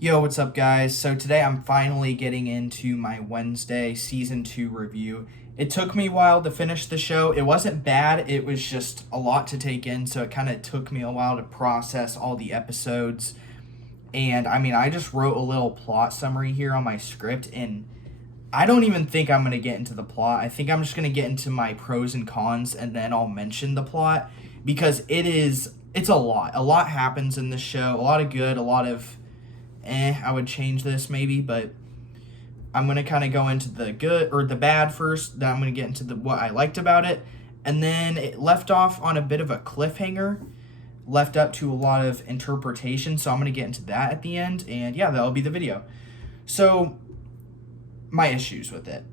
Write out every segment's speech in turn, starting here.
Yo, what's up, guys? So today I'm finally getting into my Wednesday season 2 review. It took me a while to finish the show. It wasn't bad, it was just a lot to take in, so it kind of took me a while to process all the episodes. And I just wrote a little plot summary here on my script, and I don't even think I'm going to get into the plot. I think I'm just going to get into my pros and cons, and then I'll mention the plot because it's a lot. A lot happens in this show, a lot of good, a lot of I would change this maybe, but I'm going to kind of go into the good or the bad first, then I'm going to get into what I liked about it, and then it left off on a bit of a cliffhanger, left up to a lot of interpretation, so I'm going to get into that at the end, and yeah, that'll be the video. So, my issues with it.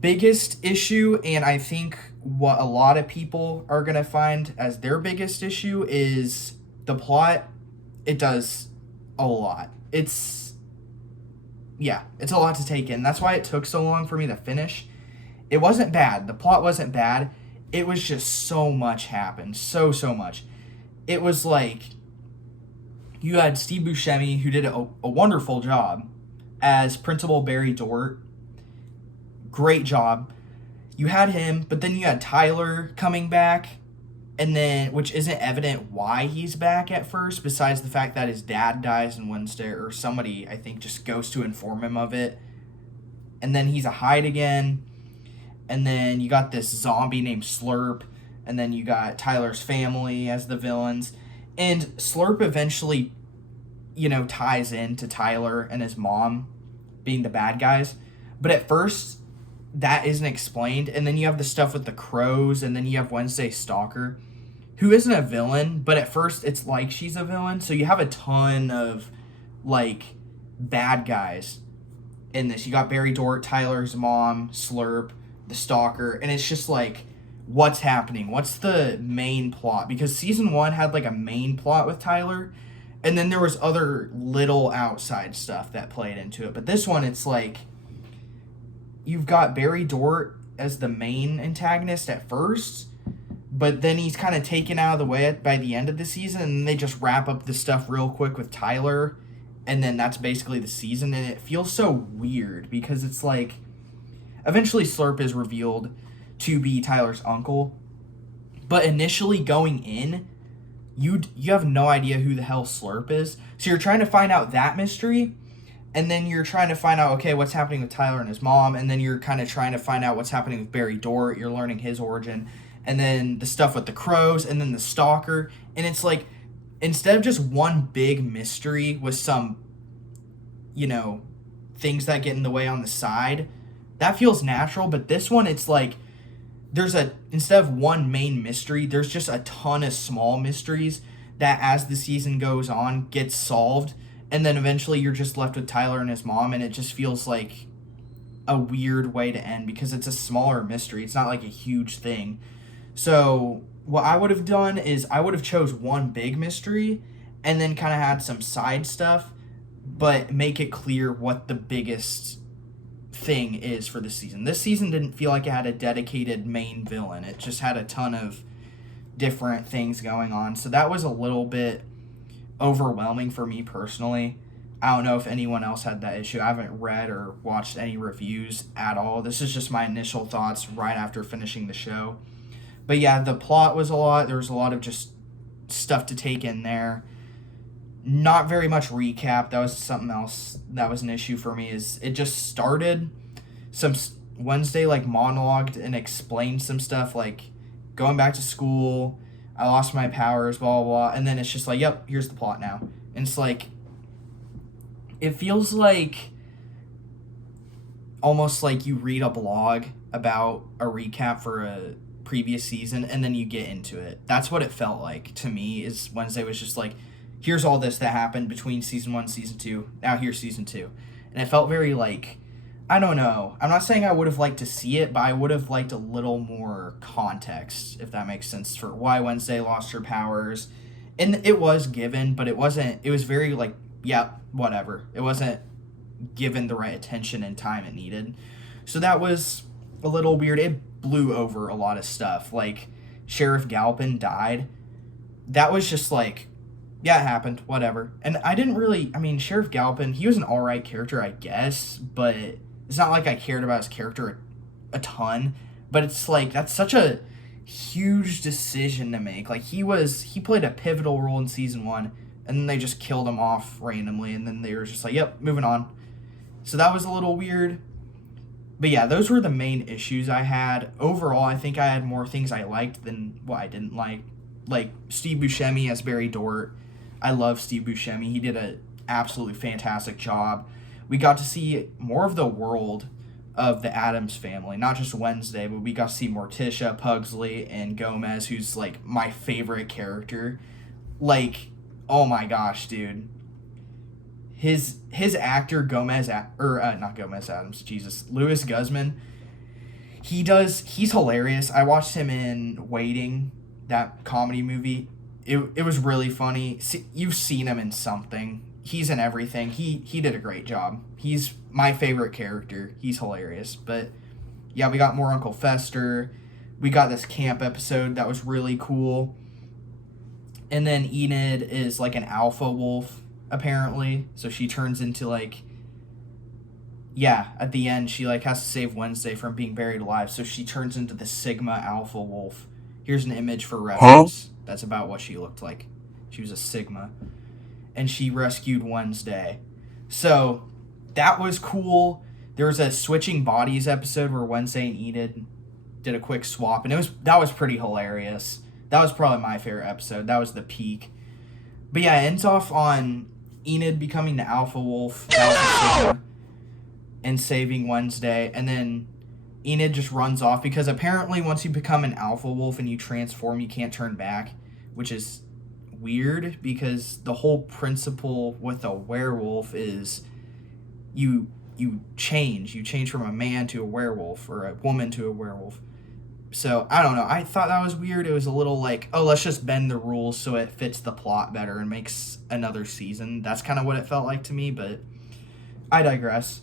Biggest issue, and I think what a lot of people are going to find as their biggest issue, is the plot. It does a lot. It's a lot to take in. That's why it took so long for me to finish. It wasn't bad. The plot wasn't bad. It was just so much happened. So much. It was like you had Steve Buscemi, who did a wonderful job as Principal Barry Dort. Great job. You had him, but then you had Tyler coming back, and then, which isn't evident why he's back at first, besides the fact that his dad dies in Wednesday, or somebody, I think, just goes to inform him of it. And then he's a hide again. And then you got this zombie named Slurp. And then you got Tyler's family as the villains. And Slurp eventually, ties into Tyler and his mom being the bad guys. But at first, that isn't explained. And then you have the stuff with the crows, and then you have Wednesday Stalker, who isn't a villain, but at first it's like she's a villain. So you have a ton of, bad guys in this. You got Barry Dort, Tyler's mom, Slurp, the Stalker, and it's just what's happening? What's the main plot? Because season 1 had, a main plot with Tyler, and then there was other little outside stuff that played into it. But this one, it's you've got Barry Dort as the main antagonist at first, but then he's kind of taken out of the way by the end of the season, and they just wrap up the stuff real quick with Tyler, and then that's basically the season, and it feels so weird because it's eventually Slurp is revealed to be Tyler's uncle, but initially going in, you have no idea who the hell Slurp is, so you're trying to find out that mystery. And then you're trying to find out, okay, what's happening with Tyler and his mom. And then you're kind of trying to find out what's happening with Barry Dort. You're learning his origin. And then the stuff with the crows. And then the stalker. And it's instead of just one big mystery with some, things that get in the way on the side, that feels natural. But this one, it's instead of one main mystery, there's just a ton of small mysteries that as the season goes on, gets solved. And then eventually you're just left with Tyler and his mom, and it just feels like a weird way to end because it's a smaller mystery. It's not a huge thing. So what I would have done is I would have chose one big mystery and then kind of had some side stuff, but make it clear what the biggest thing is for the season. This season didn't feel like it had a dedicated main villain. It just had a ton of different things going on. So that was a little bit overwhelming for me personally. I don't know if anyone else had that issue. I haven't read or watched any reviews at all. This is just my initial thoughts right after finishing the show. But yeah, the plot was a lot. There was a lot of just stuff to take in there. Not very much recap. That was something else that was an issue for me, is it just started some Wednesday monologued and explained some stuff going back to school, I lost my powers, blah, blah, blah. And then it's just yep, here's the plot now. And it's it feels almost like you read a blog about a recap for a previous season and then you get into it. That's what it felt like to me, is Wednesday was just here's all this that happened between season 1 and season 2. Now here's season 2. And it felt very I don't know. I'm not saying I would have liked to see it, but I would have liked a little more context, if that makes sense, for why Wednesday lost her powers. And it was given, but it wasn't, it was very yeah, whatever. It wasn't given the right attention and time it needed. So that was a little weird. It blew over a lot of stuff. Sheriff Galpin died. That was just Yeah, it happened. Whatever. And I didn't really. I mean, Sheriff Galpin, he was an alright character, I guess, but it's not like I cared about his character a ton. But it's like that's such a huge decision to make. Like he played a pivotal role in season one, and then they just killed him off randomly, and then they were just like, "Yep, moving on." So that was a little weird. But yeah, those were the main issues I had. Overall, I think I had more things I liked than what I didn't like. Like Steve Buscemi as Barry Dort. I love Steve Buscemi. He did an absolutely fantastic job. We got to see more of the world of the Addams family, not just Wednesday, but we got to see Morticia, Pugsley, and Gomez, who's like my favorite character. Like, oh my gosh, dude. His actor not Gomez Adams, Jesus, Louis Guzman. He's hilarious. I watched him in Waiting, that comedy movie. It was really funny. You've seen him in something. He's in everything. He did a great job. He's my favorite character. He's hilarious. But yeah, we got more Uncle Fester. We got this camp episode that was really cool. And then Enid is like an alpha wolf, apparently. So she turns into like, yeah, at the end she like has to save Wednesday from being buried alive. So she turns into the Sigma alpha wolf. Here's an image for reference. That's about what she looked like. She was a Sigma. And she rescued Wednesday. So that was cool. There was a switching bodies episode where Wednesday and Enid did a quick swap, and that was pretty hilarious. That was probably my favorite episode. That was the peak. But yeah, it ends off on Enid becoming the alpha wolf. That was the Sigma. And saving Wednesday. And then Enid just runs off because apparently once you become an alpha wolf and you transform, you can't turn back, which is weird because the whole principle with a werewolf is you change from a man to a werewolf or a woman to a werewolf. So I don't know, I thought that was weird. It was a little like, oh, let's just bend the rules so it fits the plot better and makes another season. That's kind of what it felt like to me, but I digress.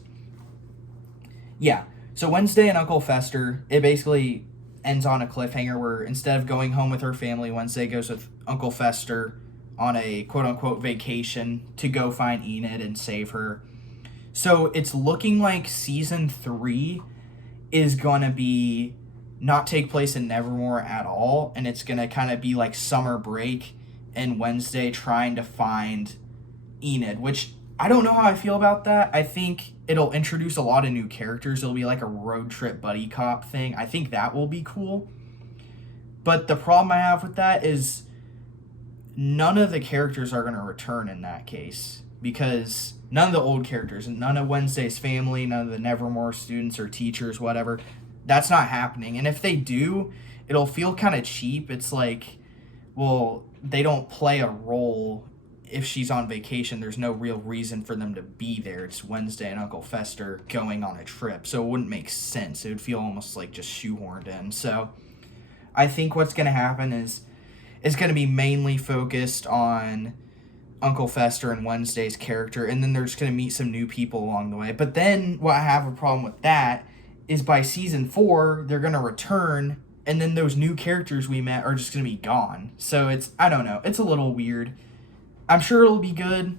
Yeah, so Wednesday and Uncle Fester, it basically ends on a cliffhanger where instead of going home with her family, Wednesday goes with Uncle Fester on a quote-unquote vacation to go find Enid and save her. So it's looking like season 3 is going to be not take place in Nevermore at all, and it's going to kind of be like summer break and Wednesday trying to find Enid, which I don't know how I feel about that. I think it'll introduce a lot of new characters. It'll be like a road trip buddy cop thing. I think that will be cool. But the problem I have with that is none of the characters are going to return in that case. Because none of the old characters, none of Wednesday's family, none of the Nevermore students or teachers, whatever, that's not happening. And if they do, it'll feel kind of cheap. It's like, well, they don't play a role if she's on vacation. There's no real reason for them to be there. It's Wednesday and Uncle Fester going on a trip. So it wouldn't make sense. It would feel almost like just shoehorned in. So I think what's going to happen is it's going to be mainly focused on Uncle Fester and Wednesday's character, and then they're just going to meet some new people along the way. But then what I have a problem with that is by season 4, they're going to return, and then those new characters we met are just going to be gone. So I don't know. It's a little weird. I'm sure it'll be good,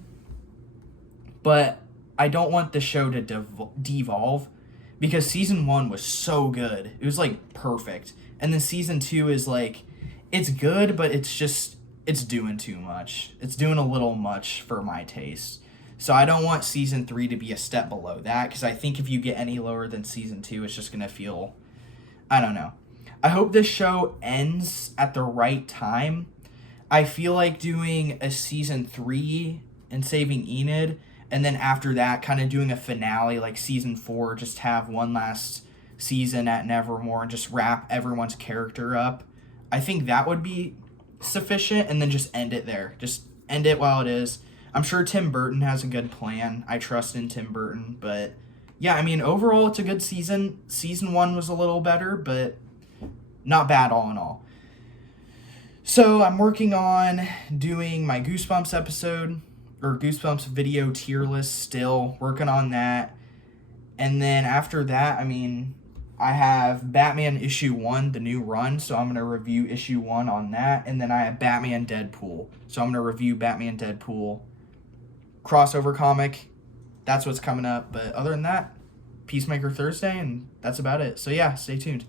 but I don't want the show to devolve because season 1 was so good. It was like perfect. And then season 2 is like, it's good, but it's doing too much. It's doing a little much for my taste. So I don't want season 3 to be a step below that, because I think if you get any lower than season 2, it's just going to feel, I don't know. I hope this show ends at the right time. I feel like doing a season 3 and saving Enid, and then after that kind of doing a finale like season 4, just have one last season at Nevermore and just wrap everyone's character up. I think that would be sufficient, and then just end it there. Just end it while it is. I'm sure Tim Burton has a good plan. I trust in Tim Burton, but yeah, I mean, overall it's a good season. Season 1 was a little better, but not bad all in all. So I'm working on doing my Goosebumps episode, or Goosebumps video tier list still, working on that. And then after that, I mean, I have Batman issue 1, the new run, so I'm going to review issue 1 on that. And then I have Batman Deadpool, so I'm going to review Batman Deadpool crossover comic. That's what's coming up. But other than that, Peacemaker Thursday, and that's about it. So yeah, stay tuned.